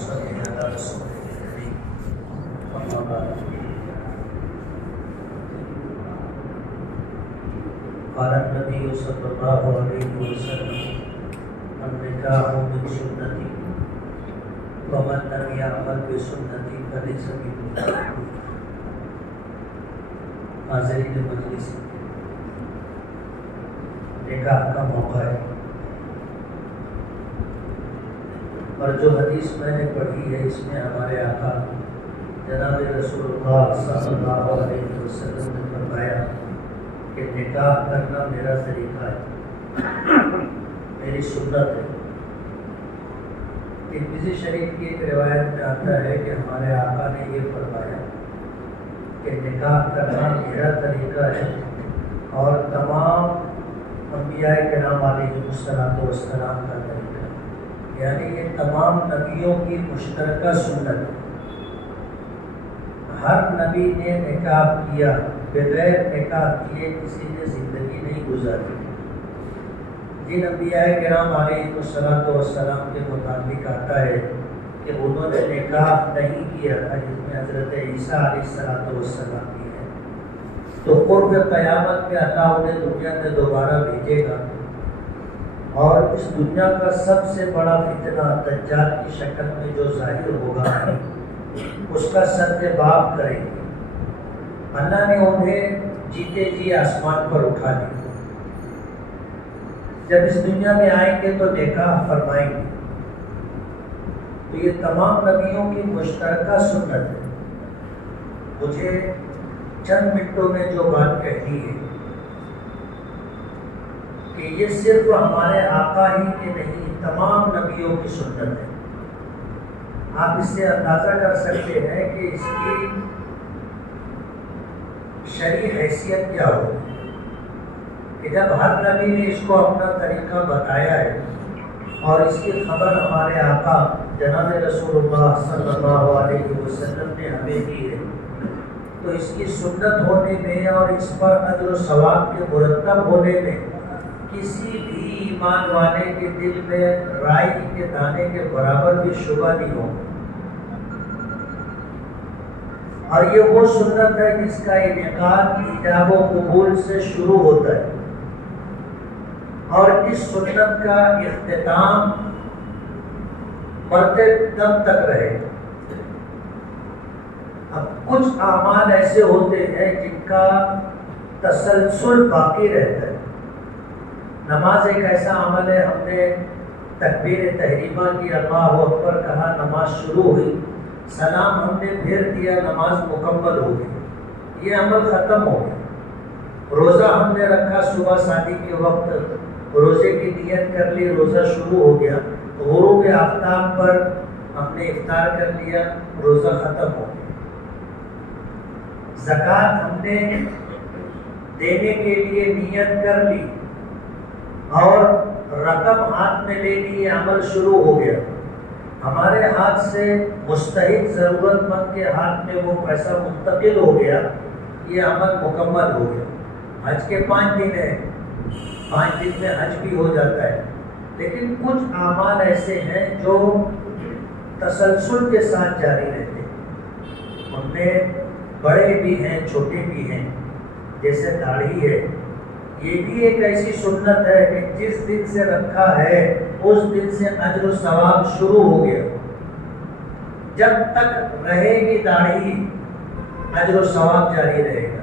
نصلي على رسوله الكريم أما بعد قال النبي صلى الله عليه وسلم النكاح من سنتي ومن لم يعمل بسنتي فليس مني. حاضرین مجلس، نکاح کا موقع ہے اور جو حدیث میں نے پڑھی ہے اس میں ہمارے آقا جناب رسول اللہ صلی اللہ علیہ وسلم نے فرمایا کہ نکاح کرنا میرا طریقہ ہے، میری سنت ہے. ترمذی شریف کی ایک روایت میں آتا ہے کہ ہمارے آقا نے یہ فرمایا کہ نکاح کرنا میرا طریقہ ہے اور تمام انبیاء کرام علیہ الصلوۃ والسلام کا طریقہ ہے، یعنی یہ تمام نبیوں کی مشترکہ سنت ہے. ہر نبی نے نکاح کیا، بغیر نکاح کیے کسی نے زندگی نہیں گزاری. جن انبیاء کرام علیہ الصلوۃ والسلام کے متعلق آتا ہے کہ انہوں نے نکاح نہیں کیا تھا، جس میں حضرت عیسیٰ علیہ الصلوۃ والسلام بھی ہے، تو قرب قیامت میں اللہ انہیں دنیا میں دوبارہ بھیجے گا اور اس دنیا کا سب سے بڑا فتنہ دجال کی شکل میں جو ظاہر ہوگا اس کا سد باب کریں گے. اللہ نے انہیں جیتے جی آسمان پر اٹھا لیا. جب اس دنیا میں آئیں گے تو نکاح فرمائیں گے. تو یہ تمام نبیوں کی مشترکہ سنت ہے. مجھے چند منٹوں میں جو بات کہنی ہے کہ یہ صرف ہمارے آقا ہی کے نہیں، تمام نبیوں کی سنت ہے. آپ اس سے اندازہ کر سکتے ہیں کہ اس کی شرعی حیثیت کیا ہو کہ جب ہر نبی نے اس کو اپنا طریقہ بتایا ہے اور اس کی خبر ہمارے آقا جناب رسول اللہ صلی اللہ علیہ وسلم نے ہمیں دی ہے، تو اس کی سنت ہونے میں اور اس پر اجر و ثواب کے مرتب ہونے میں کسی بھی ایمان والے کے دل میں رائی کے دانے کے برابر بھی شبہ نہیں ہو. اور یہ وہ سنت ہے جس کا انعقاد ایجاب و قبول سے شروع ہوتا ہے اور اس سنت کا اختتام مرتے دم تک رہے. اب کچھ اعمال ایسے ہوتے ہیں جن کا تسلسل باقی رہتا ہے. نماز ایک ایسا عمل ہے، ہم نے تکبیر تحریمہ کی، اللہ اکبر کہا، نماز شروع ہوئی، سلام ہم نے پھیر دیا، نماز مکمل ہو گئی، یہ عمل ختم ہو گیا. روزہ ہم نے رکھا، صبح شادی کے وقت روزے کی نیت کر لی، روزہ شروع ہو گیا، غروب آفتاب پر ہم نے افطار کر لیا، روزہ ختم ہو گیا. زکوٰۃ ہم نے دینے کے لیے نیت کر لی اور رقم ہاتھ میں لے لی، یہ عمل شروع ہو گیا. ہمارے ہاتھ سے مستحق ضرورت مند کے ہاتھ میں وہ پیسہ منتقل ہو گیا، یہ عمل مکمل ہو گیا. حج کے 5 دن ہیں، 5 دن میں حج بھی ہو جاتا ہے. لیکن کچھ اعمال ایسے ہیں جو تسلسل کے ساتھ جاری رہتے ہیں، ان میں بڑے بھی ہیں چھوٹے بھی ہیں. جیسے داڑھی ہے، یہ بھی ایک ایسی سنت ہے کہ جس دن سے رکھا ہے اس دن سے اجر و ثواب شروع ہو گیا. جب تک رہے گی داڑھی اجر و ثواب جاری رہے گا.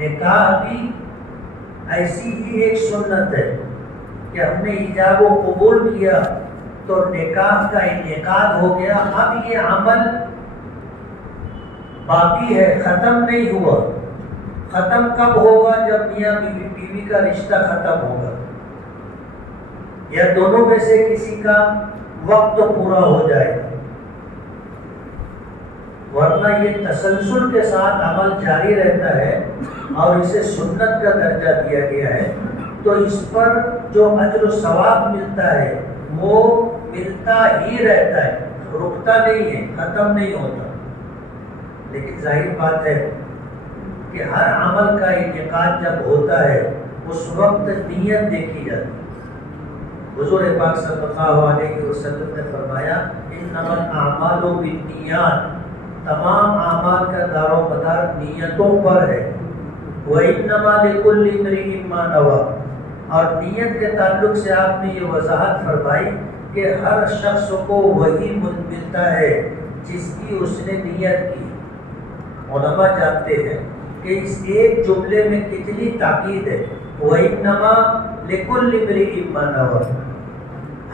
نکاح بھی ایسی ہی ایک سنت ہے کہ ہم نے ایجاب و قبول کیا تو نکاح کا انعقاد ہو گیا. اب یہ عمل باقی ہے، ختم نہیں ہوا. ختم کب ہوگا؟ جب میاں بیوی کا رشتہ ختم ہوگا یا دونوں میں سے کسی کا وقت پورا ہو جائے گا، ورنہ یہ تسلسل کے ساتھ عمل جاری رہتا ہے اور اسے سنت کا درجہ دیا گیا ہے. تو اس پر جو اجر و ثواب ملتا ہے وہ ملتا ہی رہتا ہے، رکتا نہیں ہے، ختم نہیں ہوتا. لیکن ظاہر بات ہے کہ ہر عمل کا انعقاد جب ہوتا ہے اس وقت نیت دیکھی جاتی ہے. حضور پاک صلی اللہ علیہ وسلم نے فرمایا انما الاعمال بالنیات، تمام اعمال کا دار و مدار نیتوں پر ہے. وانما لکل امرئ ما نویٰ، اور نیت کے تعلق سے آپ نے یہ وضاحت فرمائی کہ ہر شخص کو وہی ملتا ہے جس کی اس نے نیت کی. علماء جانتے ہیں کہ اس ایک جملے میں کتنی تاکید ہے. وَإِنَّمَا لِكُلِّ امْرِئٍ مَّا نَوَىٰ،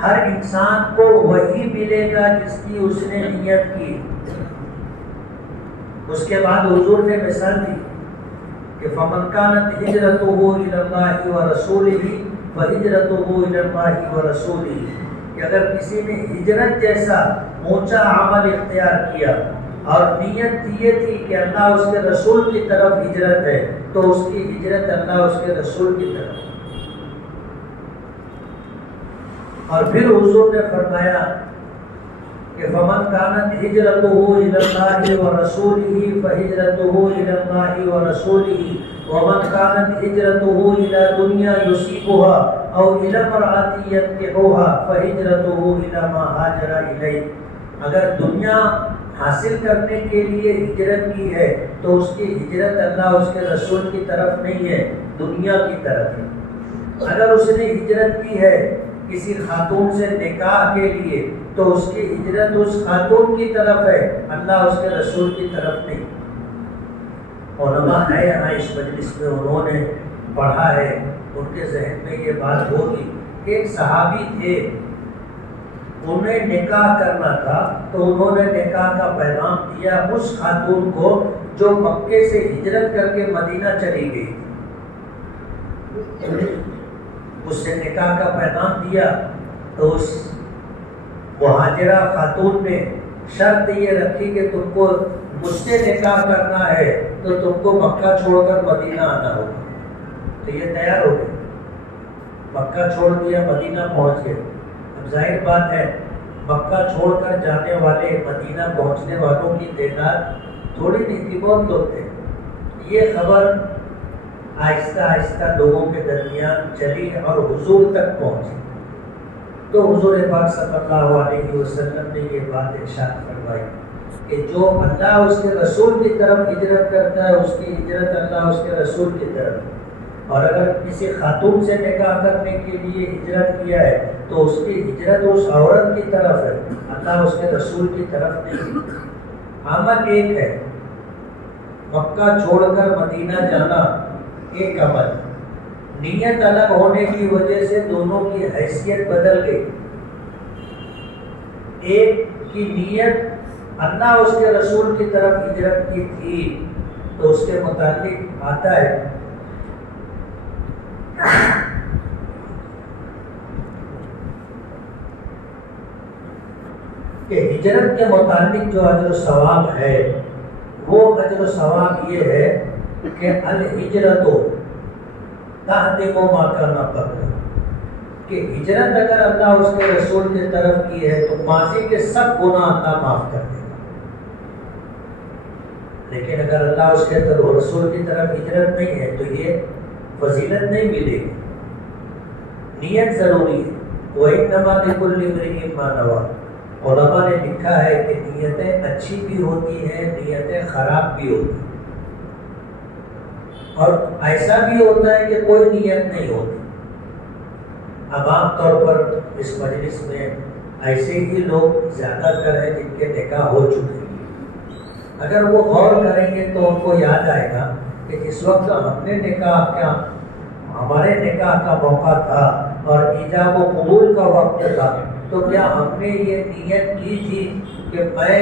ہر انسان کو وہی ملے گا جس کی اس نے نیت کی. اس کے بعد حضور نے مثال دی کہ فَمَنْ كَانَتْ هِجْرَتُهُ إِلَى اللَّهِ وَرَسُولِهِ فَهِجْرَتُهُ إِلَى اللَّهِ وَرَسُولِهِ، کہ اگر کسی نے ہجرت جیسا اونچا عمل اختیار کیا اور نیت یہ تھی کہ اللہ اس کے رسول کی طرف ہجرت ہے، تو اس کی ہجرت اللہ اس کے رسول کی طرف. اور پھر حضور نے فرمایا کہ فَمَنْ كَانَتْ هِجْرَتُهُ إِلَى اللَّهِ وَرَسُولِهِ فَهِجْرَتُهُ إِلَى اللَّهِ وَرَسُولِهِ وَمَنْ كَانَتْ هِجْرَتُهُ إِلَى دُنْيَا يُصِيبُهَا أَوْ إِلَى امْرَأَةٍ يَنكِحُهَا فَهِجْرَتُهُ إِلَى مَا هَاجَرَ إِلَيْهِ، اگر دنیا حاصل کرنے کے لیے ہجرت کی ہے تو اس کی ہجرت اللہ اس کے رسول کی طرف نہیں ہے، دنیا کی طرف ہے. اگر اس نے ہجرت کی ہے کسی خاتون سے نکاح کے لیے تو اس کی ہجرت اس خاتون کی طرف ہے، اللہ اس کے رسول کی طرف نہیں. علماء ہے یہاں اس مجلس میں، انہوں نے پڑھا ہے، ان کے ذہن میں یہ بات ہوگی کہ ایک صحابی تھے، انہیں نکاح کرنا تھا تو انہوں نے نکاح کا پیغام دیا اس خاتون کو جو مکے سے ہجرت کر کے مدینہ چلی گئی. اس سے نکاح کا پیغام دیا تو اس مہاجرہ خاتون نے شرط یہ رکھی کہ تم کو مجھ سے نکاح کرنا ہے تو تم کو مکہ چھوڑ کر مدینہ آنا ہوگا. تو یہ تیار ہو گئی، مکہ چھوڑ دیا، مدینہ پہنچ گئے. اب ظاہر بات ہے مکہ چھوڑ کر جانے والے مدینہ پہنچنے والوں کی تعداد تھوڑی نہیں تھی، بہت لوگ تھے. یہ خبر آہستہ آہستہ لوگوں کے درمیان چلی اور حضور تک پہنچی. تو حضور پاک صلی اللہ علیہ وسلم نے یہ بات ارشاد فرمائی کہ جو اللہ اس کے رسول کی طرف ہجرت کرتا ہے اس کی ہجرت اللہ اس کے رسول کی طرف، اور اگر کسی خاتون سے نکاح کرنے کے لیے ہجرت کیا ہے تو اس کی ہجرت اس عورت کی طرف ہے، اللہ اس کے رسول کی طرف نہیں. عمل ایک ہے، مکہ چھوڑ کر مدینہ جانا ایک عمل، نیت الگ ہونے کی وجہ سے دونوں کی حیثیت بدل گئی. ایک کی نیت اللہ اس کے رسول کی طرف ہجرت کی تھی تو اس کے متعلق آتا ہے کہ ہجرت کے متعلق جو اجر و ثواب ہے وہ اجر و ثواب یہ ہے کہ الہجرت تہدم ما کان قبل، کہ ہجرت اگر اللہ اس کے رسول کی طرف کی ہے تو ماضی کے سب گناہ اللہ معاف کر دے گا. لیکن اگر اللہ اس کے رسول کی طرف ہجرت نہیں ہے تو یہ فضیلت نہیں ملے گی. نیت ضروری ہے. وَإِنَّمَا لِكُلِّ امْرِئٍ مَّا نَوَىٰ، علماء نے لکھا ہے کہ نیتیں اچھی بھی ہوتی ہیں، نیتیں خراب بھی ہوتی ہیں، اور ایسا بھی ہوتا ہے کہ کوئی نیت نہیں ہوتی. اب عام طور پر اس مجلس میں ایسے ہی لوگ زیادہ تر ہیں جن کے نکاح ہو چکے ہیں. اگر وہ غور کریں گے تو ان کو یاد آئے گا کہ اس وقت ہم نے نکاح کیا، ہمارے نکاح کا موقع تھا اور ایجاب و قبول کا وقت تھا، تو کیا ہم نے یہ نیت کی تھی کہ میں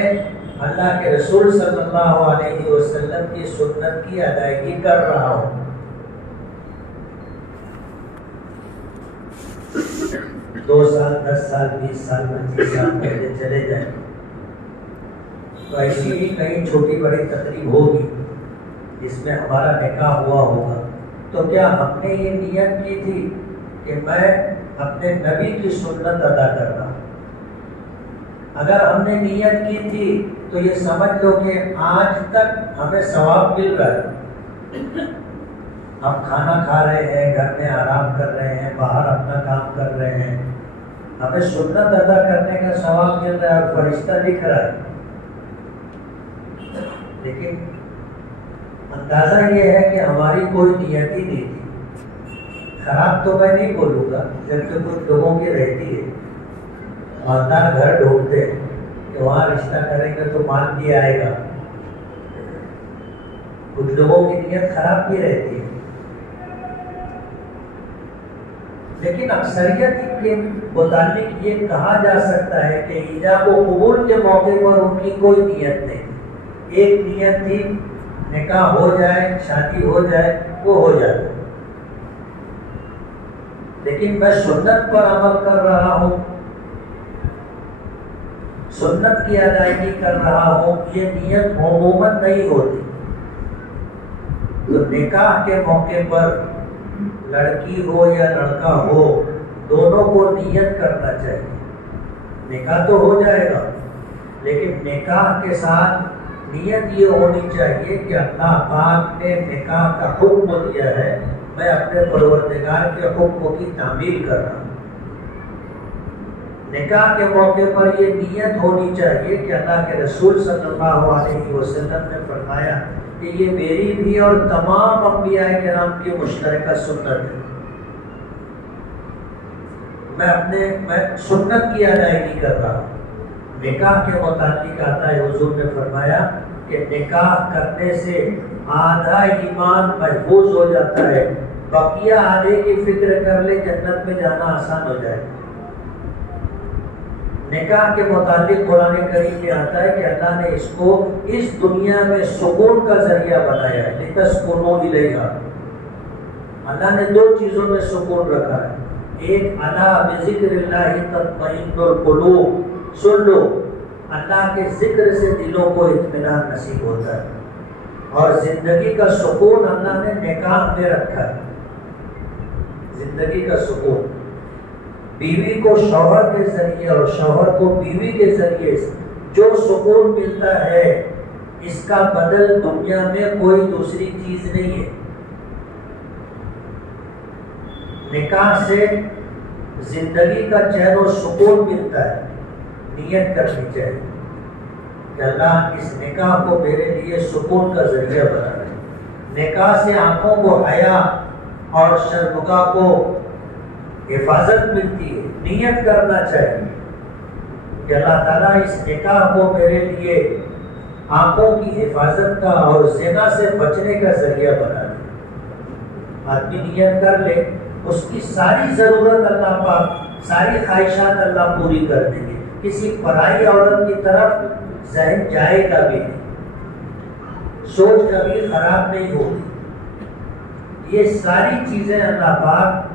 اللہ کے رسول صلی اللہ علیہ وسلم کی سنت کی ادائیگی کر رہا ہوں. 2 سال 10 سال 20 سال 25 سال پہلے چلے جائیں تو ایسی ہی کہیں چھوٹی بڑی تقریب ہوگی جس میں ہمارا نکاح ہوا ہوگا، تو کیا ہم نے یہ نیت کی تھی کہ میں اپنے نبی کی سنت ادا کر رہا ہوں؟ اگر ہم نے نیت کی تھی تو یہ سمجھ لو کہ آج تک ہمیں ثواب مل رہا ہے. ہم کھانا کھا رہے ہیں، گھر میں آرام کر رہے ہیں، باہر اپنا کام کر رہے ہیں، ہمیں سنت ادا کرنے کا ثواب مل رہا ہے اور فرشتہ لکھ رہا ہے، لیکن اندازہ یہ ہے کہ ہماری کوئی نیت ہی نہیں تھی۔ خراب تو میں نہیں بولوں گا، جبکہ کچھ لوگوں کی رہتی ہے، مالدار گھر ڈھونڈتے ہیں کہ وہاں رشتہ کریں گے تو مال بھی آئے گا، کچھ لوگوں کی نیت خراب بھی رہتی ہے، لیکن اکثریت کے متعلق یہ کہا جا سکتا ہے کہ ایجاب و قبول کے موقع پر ان کی کوئی نیت نہیں، ایک نیت تھی نکاح ہو جائے، شادی ہو جائے، وہ ہو جائے، لیکن میں سنت پر عمل کر رہا ہوں، سنت کی ادائیگی کر رہا ہوں، یہ نیت عموماً نہیں ہوتی۔ تو نکاح کے موقع پر لڑکی ہو یا لڑکا ہو، دونوں کو نیت کرنا چاہیے۔ نکاح تو ہو جائے گا، لیکن نکاح کے ساتھ نیت یہ ہونی چاہیے کہ اللہ پاک نے نکاح کا حکم دیا ہے، میں اپنے پروردگار کے حکم کی تعمیل کر رہا ہوں۔ نکاح کے موقع پر یہ نیت ہونی چاہیے کہ اللہ کے رسول صلی اللہ علیہ وسلم نے فرمایا کہ یہ میری بھی اور تمام انبیاء کرام کی مشترکہ سنت ہے، میں سنت کی ادائیگی کر رہا ہوں۔ نکاح کے متعلق آتا ہے، حضور نے فرمایا کہ نکاح کرنے سے آدھا ایمان محفوظ ہو جاتا ہے، بقیہ آدھے کی فکر کر لے، جنت میں جانا آسان ہو جائے۔ نکاح کے متعلق قرآن کریم میں آتا ہے کہ اللہ نے اس کو اس دنیا میں سکون کا ذریعہ بنایا ہے، لِتَسْكُنُوا إِلَيْهَا۔ اللہ نے دو چیزوں میں سکون رکھا ہے، ایک الا بذکر اللہ تطمئن القلوب، سن لو اللہ کے ذکر سے دلوں کو اطمینان نصیب ہوتا ہے، اور زندگی کا سکون اللہ نے نکاح میں رکھا ہے، زندگی کا سکون بیوی کو شوہر کے ذریعے اور شوہر کو بیوی کے ذریعے جو سکون ملتا ہے، اس کا بدل دنیا میں کوئی دوسری چیز نہیں ہے۔ نکاح سے زندگی کا چین و سکون ملتا ہے، نیت کرنی چاہیے کہ اللہ اس نکاح کو میرے لیے سکون کا ذریعہ بنا دے۔ نکاح سے آنکھوں کو حیا اور شرمگاہ کو حفاظت ملتی ہے، نیت کرنا چاہیے کہ اللہ تعالیٰ اس نکاح کو میرے لیے آنکھوں کی حفاظت کا اور زنا سے بچنے کا ذریعہ بنا دے۔ آدمی نیت کر لے، اس کی ساری ضرورت اللہ پاک، ساری خواہشات اللہ پوری کر دیں گے، کسی پرائی عورت کی طرف ذہن جائے گا بھی نہیں، سوچ کبھی خراب نہیں ہوگی۔ یہ ساری چیزیں اللہ پاک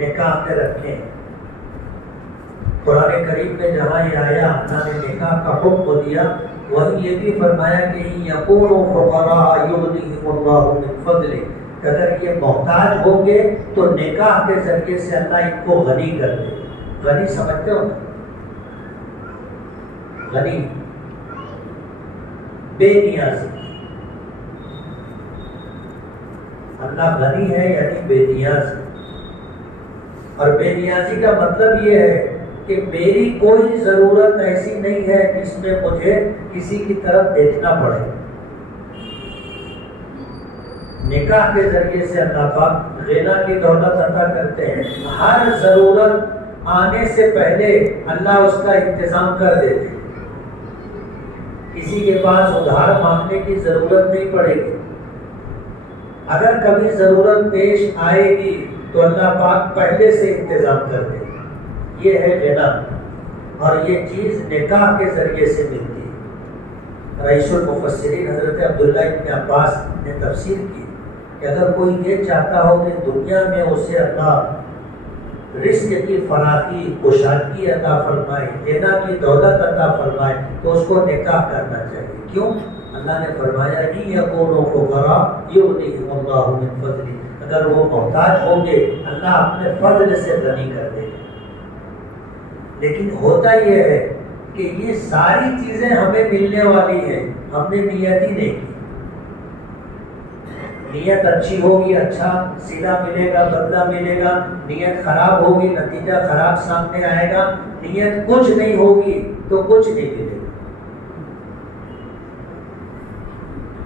نکاح میں رکھیں۔ قرآن کریم میں جہاں یہ آیا اللہ نے نکاح کا حکم دیا، وہیں یہ بھی فرمایا کہ یقولوا فقراء یغنیہم اللہ من فضلہ، کہ اگر یہ محتاج ہوں گے تو نکاح کے ذریعے سے اللہ ان کو غنی کر دے۔ غنی سمجھتے ہو؟ غنی بے نیازی، اللہ غنی ہے یعنی بے نیاز ہے، اور بے نیازی کا مطلب یہ ہے کہ میری کوئی ضرورت ایسی نہیں ہے جس میں مجھے کسی کی طرف دیکھنا پڑے۔ نکاح کے ذریعے سے اللہ پاک غنا کی دولت عطا کرتے ہیں، ہر ضرورت آنے سے پہلے اللہ اس کا انتظام کر دیتے ہیں، کسی کے پاس ادھار مانگنے کی ضرورت نہیں پڑے گی۔ اگر کبھی ضرورت پیش آئے گی تو اللہ پاک پہلے سے انتظام کر دے۔ یہ ہے غنا، اور یہ چیز نکاح کے ذریعے سے ملتی ہے۔ رئیس المفسرین حضرت عبداللہ ابن عباس نے تفسیر کی کہ اگر کوئی یہ چاہتا ہو کہ دنیا میں اسے اللہ رزق کی فراخی، کشادگی عطا فرمائے، غنا کی دولت عطا فرمائے، تو اس کو نکاح کرنا چاہیے۔ کیوں؟ اللہ نے فرمایا کہ یقولوا فقراء یغنیہم اللہ من فضلہ، اگر وہ محتاج ہوں گے اللہ اپنے فضل سے غنی کر دے گا۔ لیکن ہوتا یہ ہے کہ یہ ساری چیزیں ہمیں ملنے والی ہیں، ہم نے نیت ہی نہیں کی۔ نیت اچھی ہوگی اچھا صلہ ملے گا، بدلہ ملے گا، نیت خراب ہوگی نتیجہ خراب سامنے آئے گا، نیت کچھ نہیں ہوگی تو کچھ نہیں ملے گا۔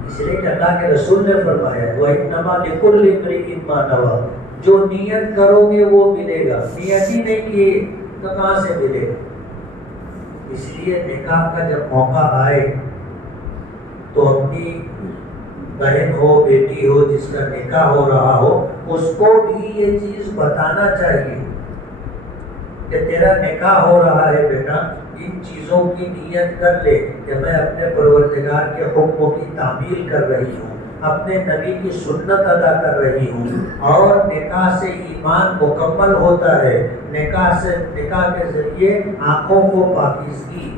اس لیے کہ اللہ کے رسول نے فرمایا وَإِنَّمَا لِكُلِّ امْرِئٍ مَّا نَوَىٰ، جو نیت کرو گے وہ ملے گا، نیت ہی نہیں کی تو کہاں سے ملے گا؟ اس لیے نکاح کا جب موقع آئے تو اپنی بہن ہو بیٹی ہو جس کا نکاح ہو رہا ہو اس کو بھی یہ چیز بتانا چاہیے کہ تیرا نکاح ہو رہا ہے بیٹا، ان چیزوں کی نیت کر لے کہ میں اپنے پروردگار کے حکم کی تعمیل کر رہی ہوں، اپنے نبی کی سنت ادا کر رہی ہوں، اور نکاح سے ایمان مکمل ہوتا ہے، نکاح کے ذریعے آنکھوں کو پاکیزگی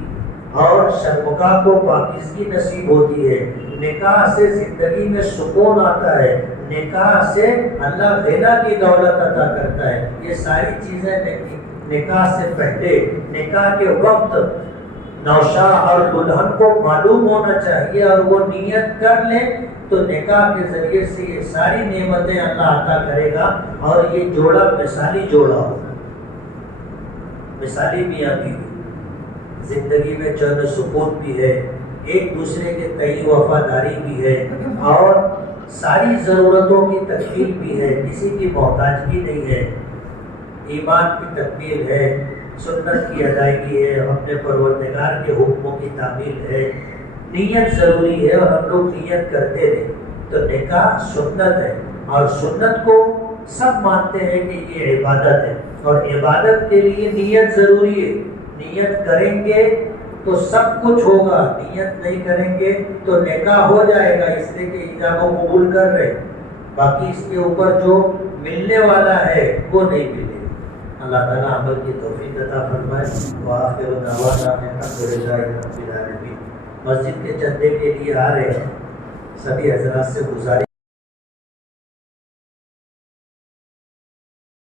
اور شرمگاہ کو پاکیزگی نصیب ہوتی ہے، نکاح سے زندگی میں سکون آتا ہے، نکاح سے اللہ غنا کی دولت عطا کرتا ہے۔ یہ ساری چیزیں نکاح سے پہلے، نکاح کے وقت نوشاہ اور دلہن کو معلوم ہونا چاہیے، اور وہ نیت کر لیں تو نکاح کے ذریعے سے یہ ساری نعمتیں اللہ عطا کرے گا، اور یہ جوڑا مثالی جوڑا ہوگا، مثالی میاں بیوی، زندگی میں چین و سکون بھی ہے، ایک دوسرے کے تئیں وفاداری بھی ہے، اور ساری ضرورتوں کی تکمیل بھی ہے، کسی کی محتاجگی نہیں ہے، ایمان کی تکمیل ہے، سنت کی ادائیگی ہے، اپنے پروردگار کے حکموں کی تعمیل ہے، نیت ضروری ہے، اور ہم لوگ نیت کرتے رہے تو نکاح سنت ہے، اور سنت کو سب مانتے ہیں کہ یہ عبادت ہے، اور عبادت کے لیے نیت ضروری ہے، نیت کریں گے تو سب کچھ ہوگا، نیت نہیں کریں گے تو نکاح ہو جائے گا اس لیے کہ ایجاب و قبول کر رہے، باقی اس کے اوپر جو ملنے والا ہے وہ نہیں ملے۔ اللہ تعالیٰ عمل کی توفیق عطا فرمائے۔ وآخر دعوانا الحمدللہ رب العالمین۔ مسجد کے چندے کے لیے آ رہے ہیں، سبھی حضرات سے گزارش